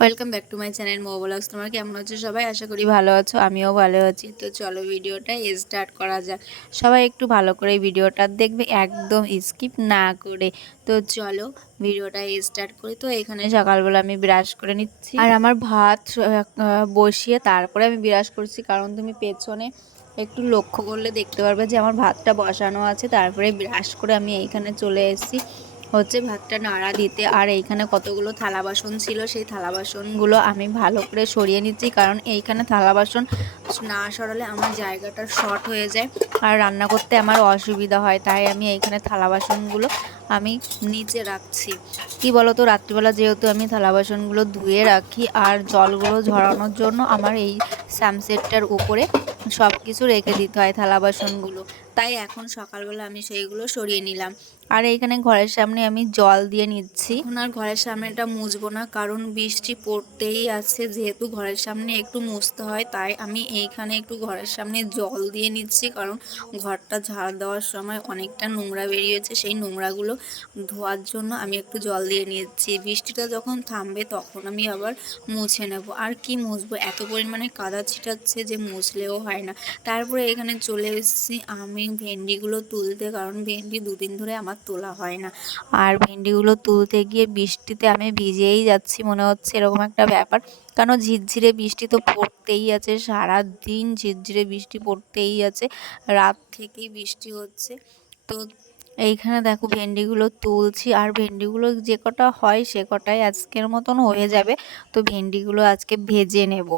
Welcome back to my channel মো vlogs. তোমরা কেমন আছো সবাই? আশা করি ভালো আছো, আমিও ভালো আছি। তো চলো ভিডিওটা স্টার্ট করা যাক। সবাই একটু ভালো করে ভিডিওটা দেখবে, একদম স্কিপ না করে। তো চলো ভিডিওটা স্টার্ট করি। তো এখানে সকালবেলা আমি ব্রাশ করে নিচ্ছি আর আমার ভাত বসিয়ে তারপরে আমি ব্রাশ করছি, কারণ তুমি পেছনে একটু লক্ষ্য করলে দেখতে পারবে যে আমার ভাতটা বসানো আছে। তারপরে ব্রাশ করে আমি এইখানে চলে এসেছি ভাতটা নাড়া দিতে। আর এইখানে কতগুলো থালা বাসন ছিল, সেই থালা বাসনগুলো আমি ভালো করে সরিয়ে নিচ্ছি, কারণ এইখানে থালা বাসন না সরালে আমার জায়গাটা শর্ট হয়ে যায় আর রান্না করতে আমার অসুবিধা হয়। তাই আমি এইখানে থালা বাসনগুলো আমি নিচে রাখছি। কি বলতো, রাত্রিবেলা যেহেতু আমি থালা বাসনগুলো ধুয়ে রাখি আর জলগুলো ঝরানোর জন্য আমার এই সানসেটটার উপরে সব কিছু রেখে দিতে হয় থালা বাসনগুলো। তাই এখন সকালবেলা আমি সেইগুলো সরিয়ে নিলাম। আর এইখানে ঘরের সামনে আমি জল দিয়ে নিচ্ছি। এখন আর ঘরের সামনেটা মুছবো না, কারণ বৃষ্টি পড়তেই আছে। যেহেতু ঘরের সামনে একটু মুছতে হয়, তাই আমি এইখানে একটু ঘরের সামনে জল দিয়ে নিচ্ছি, কারণ ঘরটা ঝাড় দেওয়ার সময় অনেকটা নোংরা বেরিয়েছে। সেই নোংরাগুলো ধোয়ার জন্য আমি একটু জল দিয়ে নিচ্ছি। বৃষ্টিটা যখন থামবে তখন আমি আবার মুছে নেব। আর কি মুছবো, এত পরিমাণে কাদা ছিটাচ্ছে যে মুছলেও হয় না। তারপরে এখানে চলে এসেছি আমি ভেন্ডিগুলো তুলতে, কারণ ভেন্ডি দুদিন ধরে আমার তোলা হয় না। আর ভেন্ডিগুলো তুলতে গিয়ে বৃষ্টিতে আমি ভিজেই যাচ্ছি মনে হচ্ছে, এরকম একটা ব্যাপার। কেন, ঝিরঝিরে বৃষ্টি তো পড়তেই আছে, সারাদিন ঝিরঝিরে বৃষ্টি পড়তেই আছে, রাত থেকেই বৃষ্টি হচ্ছে। তো এইখানে দেখো ভেন্ডিগুলো তুলছি, আর ভেন্ডিগুলো যে কটা হয় সে কটাই আজকের মতন হয়ে যাবে। তো ভেন্ডিগুলো আজকে ভেজে নেব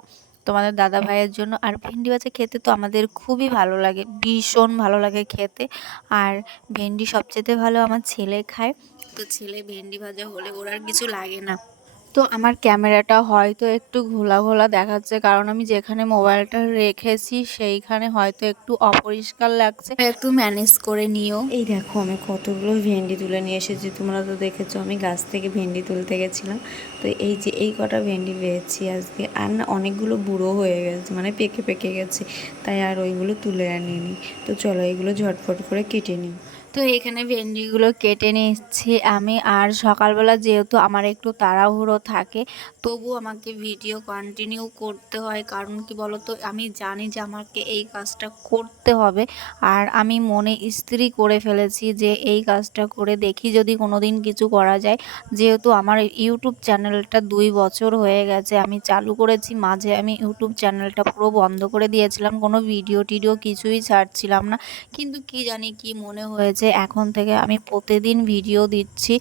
তোমাদের দাদা ভাইয়ের জন্য। আর ভেন্ডি ভাজা খেতে তো আমাদের খুবই ভালো লাগে, ভীষণ ভালো লাগে খেতে। আর ভেন্ডি সবচেয়ে ভালো আমার ছেলে খায়। তো ছেলে ভেন্ডি ভাজা হলে ওর আর কিছু লাগে না। তো আমার ক্যামেরাটা হয়তো একটু ঘোলা ঘোলা দেখাচ্ছে, কারণ আমি যেখানে মোবাইলটা রেখেছি সেইখানে হয়তো একটু অপরিষ্কার লাগছে, একটু ম্যানেজ করে নিও। এই দেখো আমি কতগুলো ভেন্ডি তুলে নিয়ে এসেছি, তোমরা তো দেখেছো আমি গাছ থেকে ভেন্ডি তুলতে গেছিলাম। তো এই যে এই কটা ভেন্ডি পেয়েছি আজকে, আর না অনেকগুলো বুড়ো হয়ে গেছে, মানে পেকে পেকে গেছে, তাই আর ওইগুলো তুলে আনিনি। তো চলো এগুলো ঝটফট করে কেটে নিই। তো এখানে ভেন্ডিগুলো কেটে নিচ্ছি আমি। আর সকালবেলা যেহেতু আমার একটু তাড়াহুড়ো থাকে, তবু আমাকে ভিডিও কন্টিনিউ করতে হয়। কারণ কি বলতো, আমি জানি যে আমাকে এই কাজটা করতে হবে। আর আমি মনে স্থির করে ফেলেছি যে এই কাজটা করে দেখি যদি কোনোদিন কিছু করা যায়। যেহেতু আমার ইউটিউব চ্যানেলটা 2 বছর হয়ে গেছে আমি চালু করেছি, মাঝে আমি ইউটিউব চ্যানেলটা পুরো বন্ধ করে দিয়েছিলাম, কোনো ভিডিও টিডিও কিছুই ছাড়ছিলাম না। কিন্তু কি জানি কি মনে হয়েছে, এখন থেকে আমি প্রতিদিন ভিডিও দিচ্ছি।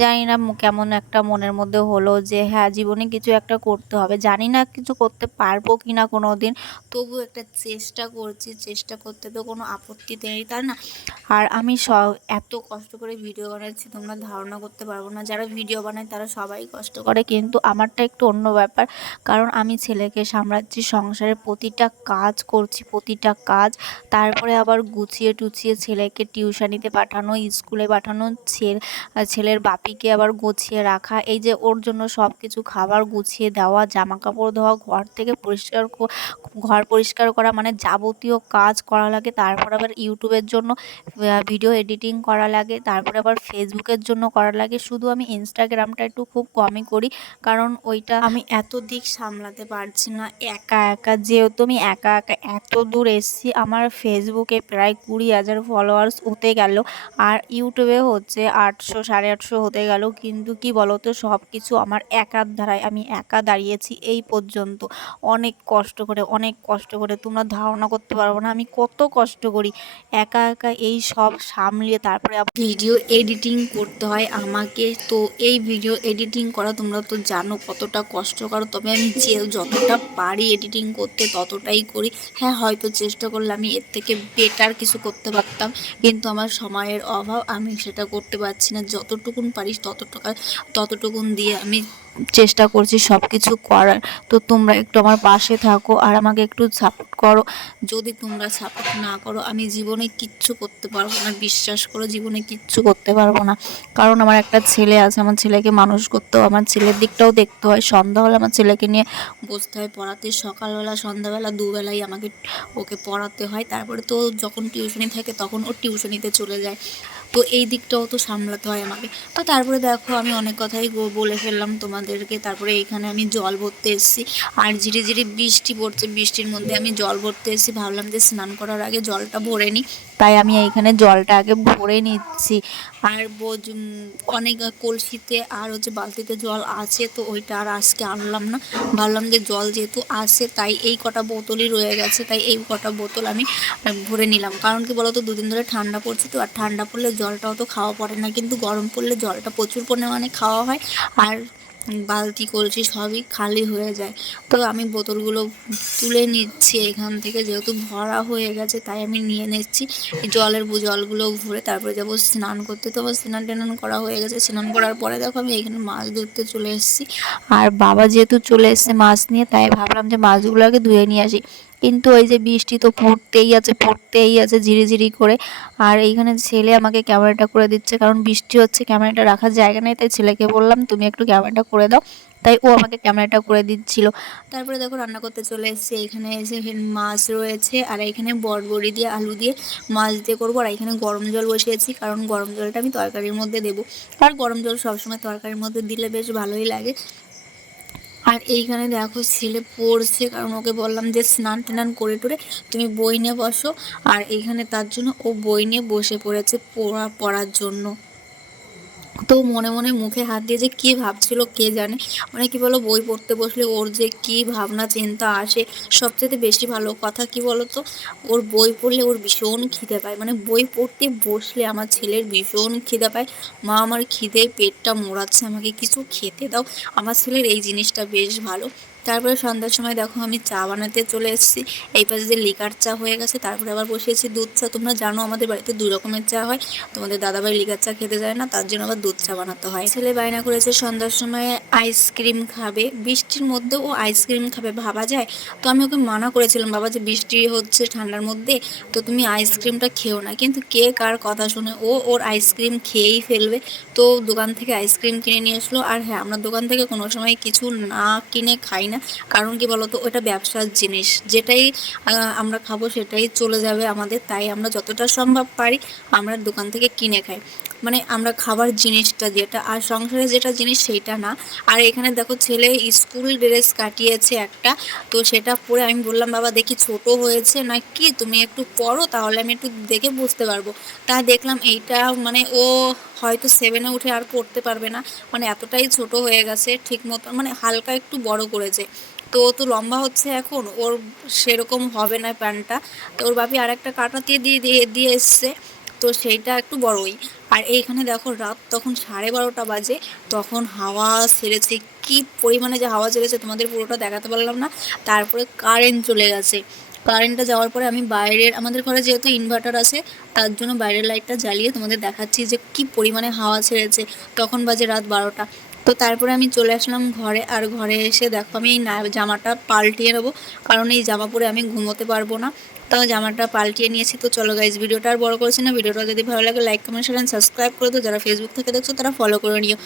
জানি না কেমন একটা মনের মধ্যে হলো যে হ্যাঁ, জীবনে কিছু একটা করতে হবে। জানি না কিছু করতে পারবো কি না কোনো দিন, তবু একটা চেষ্টা করছি। চেষ্টা করতে তো কোনো আপত্তি নেই, তাই না? আর আমি এত কষ্ট করে ভিডিও বানাচ্ছি, তোমরা ধারণা করতে পারবো না। যারা ভিডিও বানায় তারা সবাই কষ্ট করে, কিন্তু আমারটা একটু অন্য ব্যাপার। কারণ আমি ছেলেকে সামলাচ্ছি, সংসারের প্রতিটা কাজ করছি, প্রতিটা কাজ। তারপরে আবার গুছিয়ে টুছিয়ে ছেলেকে টিউশনিতে পাঠানো, স্কুলে পাঠানো, ছেলের বাপিকে আবার গুছিয়ে রাখা, এই যে ওর জন্য সব কিছু খাবার গুছিয়ে দেওয়া, জামা কাপড় ধোয়া, ঘর পরিষ্কার করা, মানে যাবতীয় কাজ করা লাগে। তারপর আবার ইউটিউবের জন্য ভিডিও এডিটিং করা লাগে, তারপরে আবার ফেসবুকের জন্য করা লাগে। শুধু আমি ইনস্টাগ্রামটা একটু খুব কমই করি, কারণ ওইটা আমি এত দিক সামলাতে পারছি না একা একা। যেহেতু আমি একা একা এত দূর এসেছি, আমার ফেসবুকে প্রায় 20,000 ফলোয়ার্স হতে গেল, আর ইউটিউবে হচ্ছে 800 850 হতে গেল। কিন্তু কি বলতো, সব কিছু আমার একার দ্বারাই, আমি একা দাঁড়িয়েছি এই পর্যন্ত। অনেক কষ্ট করে, অনেক কষ্ট করে, তোমরা ধারণা করতে পারবো না আমি কত কষ্ট করি একা একা এই সব সামলিয়ে। তারপরে ভিডিও এডিটিং করতে হয় আমাকে। তো এই ভিডিও এডিটিং করা তোমরা তো জানো কতটা কষ্টকর, তবে আমি যতটা পারি এডিটিং করতে ততটাই করি। হ্যাঁ, হয়তো চেষ্টা করলে আমি এর থেকে বেটার কিছু করতে পারতাম, কিন্তু আমার সময়ের অভাব, আমি সেটা করতে পারছি না। যতটুকুন পারিস ততটুকুন দিয়ে আমি চেষ্টা করছি সব কিছু করার। তো তোমরা একটু আমার পাশে থাকো আর আমাকে একটু সাপোর্ট করো। যদি তোমরা সাপোর্ট না করো, আমি জীবনে কিচ্ছু করতে পারবো না, বিশ্বাস করো, জীবনে কিচ্ছু করতে পারবো না। কারণ আমার একটা ছেলে আছে, আমার ছেলেকে মানুষ করতেও, আমার ছেলের দিকটাও দেখতে হয়। সন্ধ্যা হলে আমার ছেলেকে নিয়ে বসতে হয় পড়াতে, সকালবেলা সন্ধ্যাবেলা দুবেলাই আমাকে ওকে পড়াতে হয়। তারপরে তো যখন টিউশনি থাকে তখন ও টিউশনিতে চলে যায়। তো এই দিকটাও তো সামলাতে হয় আমাকে। তো তারপরে দেখো আমি অনেক কথাই বলে ফেললাম তোমাদেরকে। তারপরে এইখানে আমি জল ভরতে এসেছি, আর ঝিরিঝিরি বৃষ্টি পড়ছে, বৃষ্টির মধ্যে আমি জল ভরতে এসেছি। ভাবলাম যে স্নান করার আগে জলটা ভরে নিই, তাই আমি এইখানে জলটা আগে ভরে নিচ্ছি। আর অনেক কলসিতে আর হচ্ছে বালতিতে জল আছে, তো ওইটা আর আজকে আনলাম না। ভাবলাম যে জল যেহেতু আসে তাই এই কটা বোতলই রয়ে গেছে, তাই এই কটা বোতল আমি ভরে নিলাম। কারণ কি বলতো, দুদিন ধরে ঠান্ডা পড়ছে তো, আর ঠান্ডা পড়লে জলটা অত খাওয়া পড়ে না, কিন্তু গরম পড়লে জলটা প্রচুর পরিমাণে খাওয়া হয়, আর বালতি কলসি সবই খালি হয়ে যায়। তো আমি বোতলগুলো তুলে নিচ্ছি এখান থেকে, যেহেতু ভরা হয়ে গেছে তাই আমি নিয়ে নিচ্ছি। এই জলগুলো ভরে তারপরে যাবো স্নান করতে। তো আমার স্নান টেনান করা হয়ে গেছে। স্নান করার পরে দেখো আমি এখানে মাছ ধরতে চলে এসেছি, আর বাবা যেহেতু চলে এসেছে মাছ নিয়ে, তাই ভাবলাম যে মাছগুলো আগে ধুয়ে নিয়ে আসি। কিন্তু ওই যে বৃষ্টি তো পড়তেই আছে ঝিরিঝিরি করে। আর এইখানে ছেলে আমাকে ক্যামেরাটা করে দিচ্ছে, কারণ বৃষ্টি হচ্ছে, ক্যামেরাটা রাখার জায়গা নেই, তাই ছেলেকে বললাম তুমি একটু ক্যামেরাটা করে দাও, তাই ও আমাকে ক্যামেরাটা করে দিচ্ছিল। তারপরে দেখো রান্না করতে চলে এসেছি। এখানে এসে মাছ রয়েছে, আর এখানে বড়বড়ি দিয়ে আলু দিয়ে মাছ দিয়ে করবো। আর এখানে গরম জল বসিয়েছি, কারণ গরম জলটা আমি তরকারির মধ্যে দেবো, আর গরম জল সবসময় তরকারির মধ্যে দিলে বেশ ভালোই লাগে। আর এইখানে দেখো ছেলে পড়ছে, কারণ ওকে বললাম যে স্নান টান করে টরে তুমি বই নিয়ে বসো, আর এইখানে তার জন্য ও বই নিয়ে বসে পড়েছে পড়ার জন্য। তো মনে মনে মুখে হাত দিয়ে যে কী ভাবছিল কে জানে। মানে কি বলো, বই পড়তে বসলে ওর যে কী ভাবনা চিন্তা আসে। সবচেয়ে বেশি ভালো কথা কি বলো তো, ওর বই পড়লে ওর ভীষণ খিদে পায়। মানে বই পড়তে বসলে আমার ছেলের ভীষণ খিদে পায়। মা আমার খিদে পেটটা মোড়াচ্ছে, আমাকে কিছু খেতে দাও। আমার ছেলের এই জিনিসটা বেশ ভালো। তারপরে সন্ধ্যার সময় দেখো আমি চা বানাতে চলে এসেছি। এই পাশে যে লিকার চা হয়ে গেছে, তারপরে আবার বসিয়েছি দুধ চা। তোমরা জানো আমাদের বাড়িতে 2 রকমের চা হয়। তোমাদের দাদাভাই লিকার চা খেতে যায় না, তার জন্য আবার দুধ চা বানাতে হয়। ছেলে বায়না করেছে সন্ধ্যার সময় আইসক্রিম খাবে, বৃষ্টির মধ্যে ও আইসক্রিম খাবে, ভাবা যায়? তো আমি ওকে মানা করেছিলাম, বাবা যে বৃষ্টি হচ্ছে ঠান্ডার মধ্যে, তো তুমি আইসক্রিমটা খেও না। কিন্তু কে কার কথা শুনে, ও ওর আইসক্রিম খেয়েই ফেলবে। তো দোকান থেকে আইসক্রিম কিনে নিয়ে আসলো। আর হ্যাঁ, আমরা দোকান থেকে কোনো সময় কিছু না কিনে খাই না, কারণ কি বলতো, ওটা ব্যবসার জিনিস, যেটাই আমরা খাবো সেটাই চলে যাবে আমাদের, তাই আমরা যতটা সম্ভব পারি আমরা দোকান থেকে কিনে খাই। মানে আমরা খাবার জিনিসটা যেটা, আর সংসারে যেটা জিনিস সেইটা না। আর এখানে দেখো ছেলে স্কুল ড্রেস কাটিয়েছে একটা, তো সেটা পরে আমি বললাম বাবা দেখি ছোট হয়েছে না কি, তুমি একটু পরো তাহলে আমি একটু দেখে বুঝতে পারবো। তা দেখলাম এইটা মানে ও হয়তো 7-এ উঠে আর পড়তে পারবে না, মানে এতটাই ছোট হয়ে গেছে, ঠিক মতো মানে হালকা একটু বড় করেছে। তো ও তো লম্বা হচ্ছে এখন, ওর সেরকম হবে না প্যান্টটা। তো ওর বাপি আর একটা কাটা দিয়ে দিয়ে দিয়ে এসছে, তো সেইটা একটু বড়ই। আর এইখানে দেখো রাত তখন 12:30 বাজে, তখন হাওয়া ছেড়েছে, কি পরিমাণে যে হাওয়া ছেড়েছে তোমাদের পুরোটা দেখাতে পারলাম না। তারপরে কারেন্ট চলে গেছে। কারেন্টটা যাওয়ার পরে আমি বাইরের, আমাদের ঘরে যেহেতু ইনভার্টার আছে, তার জন্য বাইরের লাইটটা জ্বালিয়ে তোমাদের দেখাচ্ছি যে কি পরিমাণে হাওয়া ছেড়েছে। তখন বাজে রাত 12টা। তো তারপরে আমি চলে আসলাম ঘরে, আর ঘরে এসে দেখো আমি এই জামাটা পাল্টিয়ে নেবো, কারণ এই জামা পরে আমি ঘুমোতে পারবো না। তো জামাটা পাল্টিয়ে নিয়েছি। তো চলো গাইজ, ভিডিওটা আর বড় করছি না। ভিডিওটা যদি ভালো লাগে like comment share and subscribe করে দাও। যারা ফেসবুক থেকে দেখছো তারা ফলো করে নিও।